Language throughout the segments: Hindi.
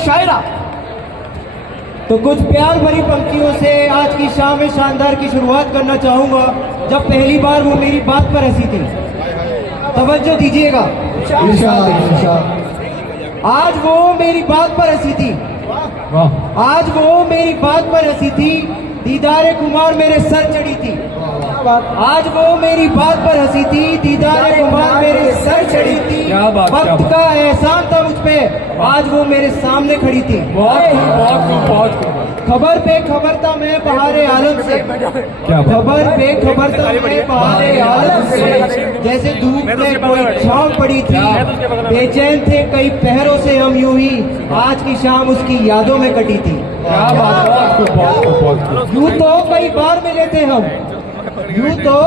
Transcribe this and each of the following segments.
शायरा। तो कुछ प्यार भरी पंक्तियों से आज की शाम में शानदार की शुरुआत करना चाहूंगा। जब पहली बार वो मेरी बात पर हंसी थी, तवज्जो दीजिएगा। आज वो मेरी बात पर हंसी थी, आज वो मेरी बात पर हंसी थी, दीदारे कुमार मेरे सर चढ़ी थी। आज वो मेरी बात पर हंसी थी, दीदारे कुमार मेरे सर चढ़ी थी। वक्त का एहसान था मुझ पे, आज वो मेरे सामने खड़ी थी। बहुत खबर पे खबर था मैं बहारे आलम से, खबर पे खबर था मैं बहारे आलम से। जैसे धूप में कोई छांव पड़ी थी, बेचैन थे कई पहरों से हम, यूं ही आज की शाम उसकी यादों में कटी थी। यूं तो कई बार मिले थे हम, यूं तो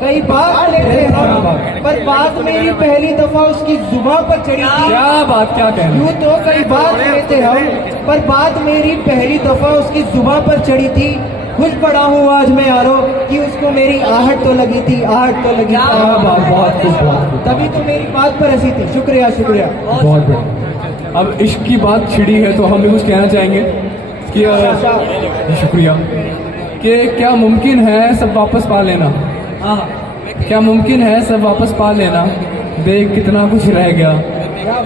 कई बार मिले थे हम, पर बात मेरी पहली दफा उसकी जुबान पर चढ़ी थी। क्या बात, क्या कह रहे हैं? यूं तो कई बार मिले थे हम, पर बात मेरी पहली दफा उसकी जुबान पर चढ़ी थी। खुश पड़ा हूँ आज मैं यारो कि उसको मेरी आहट तो लगी थी, आहट तो लगी थी। बहुत खूब। तभी तो मेरी बात पर हंसी थी। शुक्रिया शुक्रिया। बहुत बढ़िया। अब इश्क की बात छिड़ी है तो हम भी कुछ कहना चाहेंगे कि शुक्रिया कि क्या मुमकिन है सब वापस पा लेना, क्या मुमकिन है सब वापस पा लेना। देख कितना कुछ रह गया,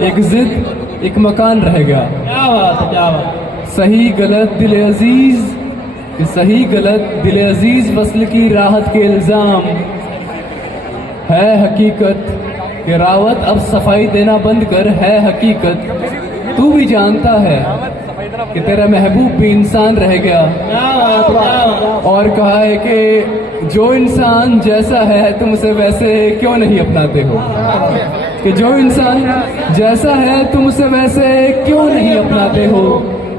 एक जिद एक मकान रह गया। क्या बात है, क्या बात। सही गलत दिल अजीज, सही गलत दिल अजीज वस्ल की राहत के इल्जाम है हकीकत कि रावत अब सफाई देना बंद कर। है हकीकत तू भी जानता है कि तेरा महबूब भी इंसान रह गया। और कहा है कि जो इंसान जैसा है तुम उसे वैसे क्यों नहीं अपनाते हो, कि जो इंसान जैसा है तुम उसे वैसे क्यों नहीं अपनाते हो।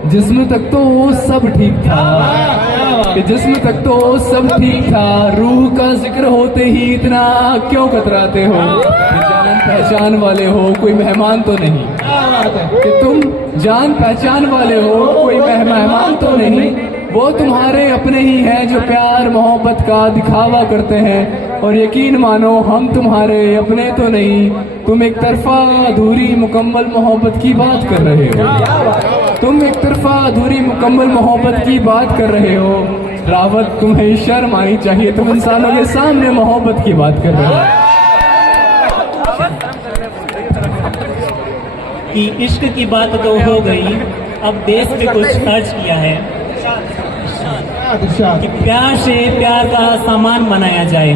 जिस्म तक तो सब ठीक था, कि जिस्म तक तो सब ठीक था, रूह का जिक्र होते ही इतना क्यों कतराते हो। जान पहचान वाले हो कोई मेहमान तो नहीं, कि तुम जान पहचान वाले हो कोई मेहमान तो नहीं। वो तुम्हारे अपने ही हैं जो प्यार मोहब्बत का दिखावा करते हैं। और यकीन मानो हम तुम्हारे अपने तो नहीं। तुम एक तरफा अधूरी मुकम्मल मोहब्बत की बात कर रहे हो, तुम एक तरफा अधूरी मुकम्मल मोहब्बत की बात कर रहे हो। रावत तुम्हें शर्म आनी चाहिए, तुम इंसानों के सामने मोहब्बत की बात कर रहे हो। कि इश्क की बात तो हो गई, अब देश पे कुछ खर्च किया है कि प्यार से प्यार का सामान बनाया जाए,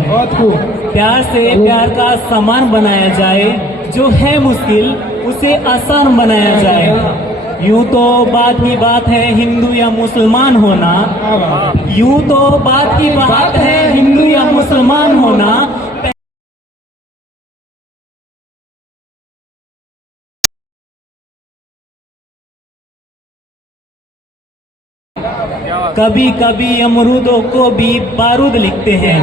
प्यार से प्यार का सामान बनाया जाए। जो है मुश्किल उसे आसान बनाया जाए। यूं तो बात की बात है हिंदू या मुसलमान होना, यूं तो बात की बात है हिंदू या मुसलमान होना। कभी कभी अमरूदों को भी बारूद लिखते हैं।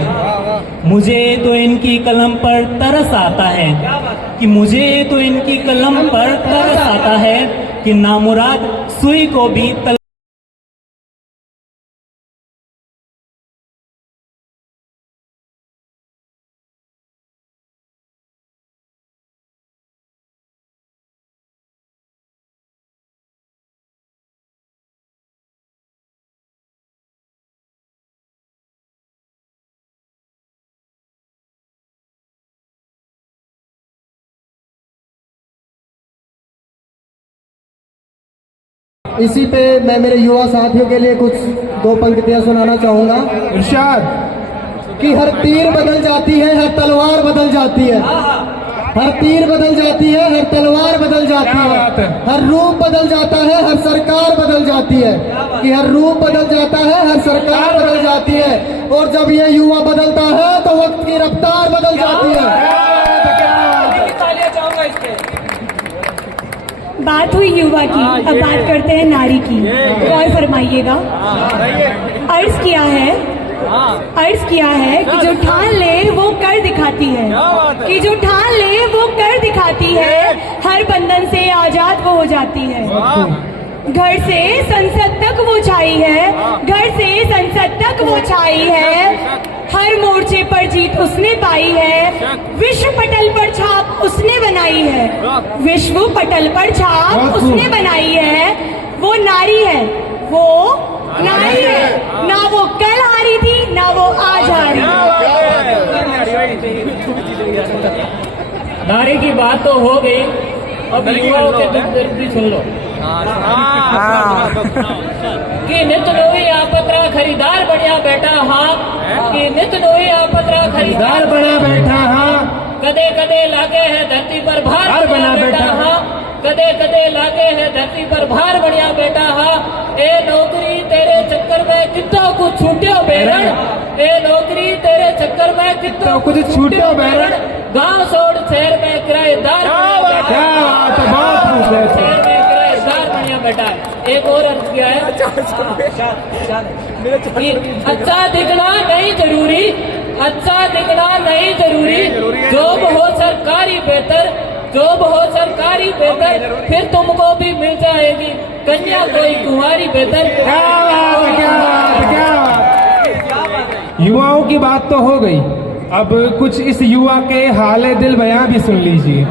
मुझे तो इनकी कलम पर तरस आता है, कि मुझे तो इनकी कलम पर तरस आता है कि नामुराद सुई को भी इसी पे मैं मेरे युवा साथियों के लिए कुछ दो पंक्तियां सुनाना चाहूंगा। इरशाद कि हर तीर बदल जाती है, हर तलवार बदल जाती है, हर तीर बदल जाती है, हर तलवार बदल जाती है, हर रूप बदल जाता है, हर सरकार बदल जाती है। कि हर रूप बदल जाता है, हर सरकार बदल जाती है। और जब ये युवा बदलता है तो वक्त की रफ्तार बदल जाती है। बात हुई युवा की, अब बात करते हैं नारी की। और फरमाइएगा। अर्ज किया है, अर्ज किया है कि जो ठान ले वो कर दिखाती है, कि जो ठान ले वो कर दिखाती है। हर बंधन से आजाद वो हो जाती है। घर से संसद तक वो छाई है, घर से संसद तक वो छाई है। हर मोर्चे पर जीत उसने पाई है, विश्व पटल पर छाप उसने बनाई है, विश्व पटल पर छाप उसने बनाई है। वो नारी है, वो नारी है, ना वो कल हारी थी ना वो आज हारी। नारी की बात तो हो गई, अब युवाओं के दुख दर्द भी सुन लो। कि नित नोई आपत्रा खरीदार बढ़िया बैठा हाँ, कि नित नोई आपत्रा खरीदार बढ़िया बैठा हाँ, कदे कदे लागे है धरती पर भार बना बैठा हाँ, कदे कदे लागे है धरती पर भार बढ़िया बैठा हाँ। ए नौकरी तेरे चक्कर में कितना कुछ छूट्यो बेरण, ए नौकरी तेरे चक्कर में कितना कुछ छूट्यो बेरण। गांव छोड़ शहर में किराएदार शहर में किराएदार बढ़िया बैठा है। एक और अर्थ किया है कि अच्छा दिखना नहीं जरूरी, अच्छा दिखना नहीं जरूरी, जॉब हो सरकारी बेहतर, जॉब हो सरकारी बेहतर, फिर तुमको भी मिल जाएगी कन्या कोई कुंवारी बेहतर। युवाओं की बात तो हो गई, अब कुछ इस युवा के हाले दिल बयां भी सुन लीजिए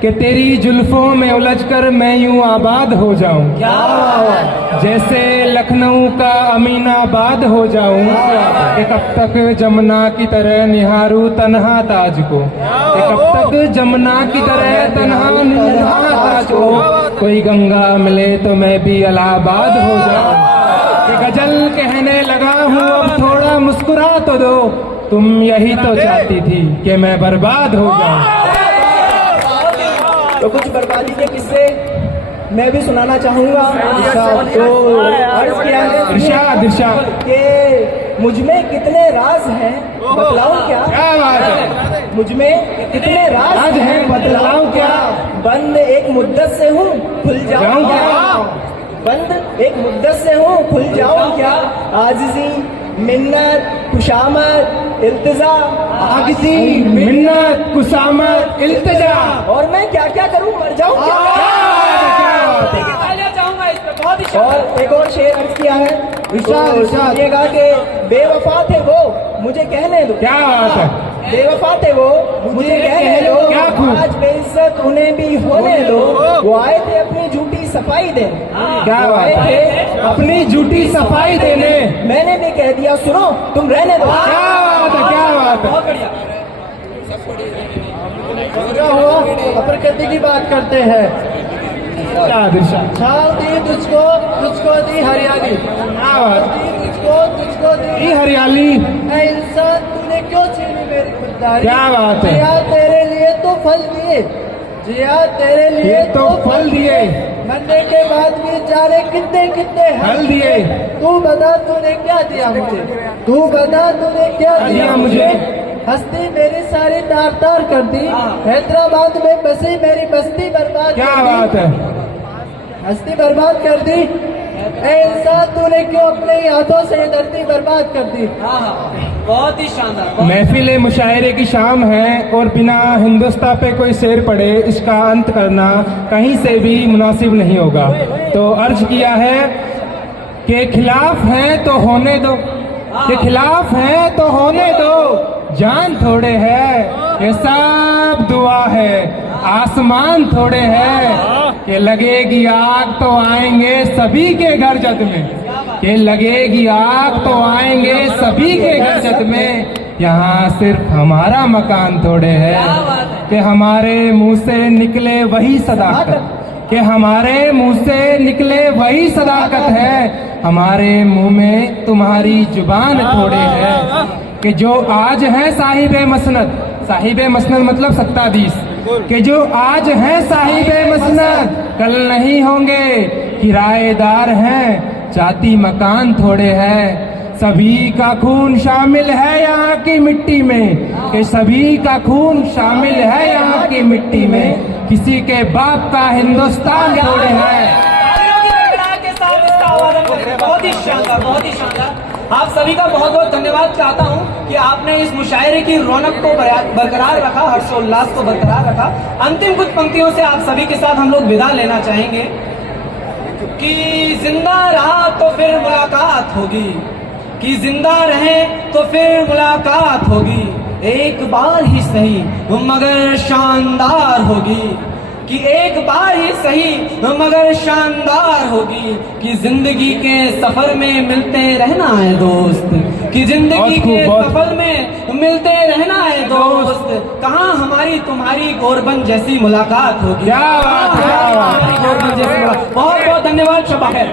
कि तेरी जुल्फों में उलझकर मैं यूं आबाद हो जाऊं, जैसे लखनऊ का अमीनाबाद हो जाऊं, कि कब तक जमुना की तरह निहारूं तन्हा ताज को, कि कब तक जमुना की तरह तन्हा ताज को, कोई गंगा मिले तो मैं भी इलाहाबाद हो जाऊं, कि गजल कहने लगा हूँ अब थोड़ा मुस्कुरा तो दो, तुम यही तो चाहती थी कि मैं बर्बाद हो जाऊं। तो कुछ बर्बादी के किस्से मैं भी सुनाना चाहूंगा। तो अर्ज किया है इरशाद इरशाद कि मुझ में कितने राज हैं बतलाऊं क्या, क्या बात है, मुझ में कितने राज हैं बतलाऊं क्या, बंद एक मुद्दत से हूँ खुल जाऊं क्या, बंद एक मुद्दत से हूँ खुल जाऊं क्या, आजिज़ी मिन्नत खुशामद इल्तिजा, आजिज़ी मिन्नत खुशामद इल्तिजा, और मैं क्या क्या करूं मर जाऊं क्या। और एक और शेर अर्ज किया है, सुनिएगा कि बेवफा थे वो मुझे कहने दो, क्या बात है, बेवफा थे वो मुझे कहने दो, क्या खूब, आज बेइज्जत उन्हें भी होने दो, वो आए थे अपनी झूठी सफाई देने, क्या बात है, अपनी झूठी सफाई देने, मैंने भी कह दिया सुनो तुम रहने दो। क्या बात है, क्या बात है, बहुत बढ़िया। क्या हुआ, प्रकृति की बात करते हैं। इरशाद इरशाद, छाव दी तुझको, तुझको दी हरियाली, क्या बात, दी तुझको, तुझको दी ये हरियाली, ऐ इंसान तूने क्यों छीनी मेरी खुददारी, क्या बात है, जिया तेरे लिए तो फल दिए, जिया तेरे लिए ये तो फल दिए, मरने के बाद भी जाने कितने कितने फल दिए, तू बता तूने क्या दिया मुझे, तू बता तूने क्या दिया मुझे, हस्ती मेरी सारी तार तार कर दी, हैदराबाद में बसी मेरी बस्ती बर्बाद क्या कर दी, बात है, हस्ती बर्बाद कर दी, ऐ इंसान तूने क्यों अपने ही हाथों से ये धरती बर्बाद कर दी। बहुत ही शानदार। महफिल मुशायरे की शाम है और बिना हिंदुस्तान पे कोई शेर पड़े इसका अंत करना कहीं से भी मुनासिब नहीं होगा, तो अर्ज किया है कि खिलाफ है तो होने दो, कि खिलाफ है तो होने दो, जान थोड़े है ये सब दुआ है, आसमान थोड़े है कि लगेगी आग तो आएंगे सभी के घर जद में, कि लगेगी आग तो आएंगे सभी के घर जद में, यहाँ सिर्फ हमारा मकान थोड़े है कि हमारे मुंह से निकले वही सदाकत, कि हमारे मुंह से निकले वही सदाकत है, हमारे मुंह में तुम्हारी जुबान थोड़े है, कि जो आज है साहिबे मसनद, साहिबे मसनद मतलब सत्ताधीश, कि जो आज है साहिबे मसनद कल नहीं होंगे, किराएदार हैं जाति मकान थोड़े है, सभी का खून शामिल है यहाँ की मिट्टी में, कि सभी का खून शामिल है यहाँ की मिट्टी में, किसी के बाप का हिंदुस्तान थोड़े है। बहुत ही शानदार, बहुत ही शानदार। आप सभी का बहुत बहुत धन्यवाद चाहता हूं कि आपने इस मुशायरे की रौनक को बरकरार रखा, हर्षोल्लास को बरकरार रखा। अंतिम कुछ पंक्तियों से आप सभी के साथ हम लोग विदा लेना चाहेंगे कि जिंदा रहा तो फिर मुलाकात होगी, कि जिंदा रहे तो फिर मुलाकात होगी, एक बार ही सही मगर शानदार होगी, कि एक बार ही सही मगर शानदार होगी, कि जिंदगी के सफर में मिलते रहना है दोस्त, कि जिंदगी के सफर में मिलते रहना है दोस्त, कहाँ हमारी तुम्हारी गोरबन जैसी मुलाकात होगी। क्या बात है, क्या बात है। बहुत बहुत धन्यवाद। शबा खैर।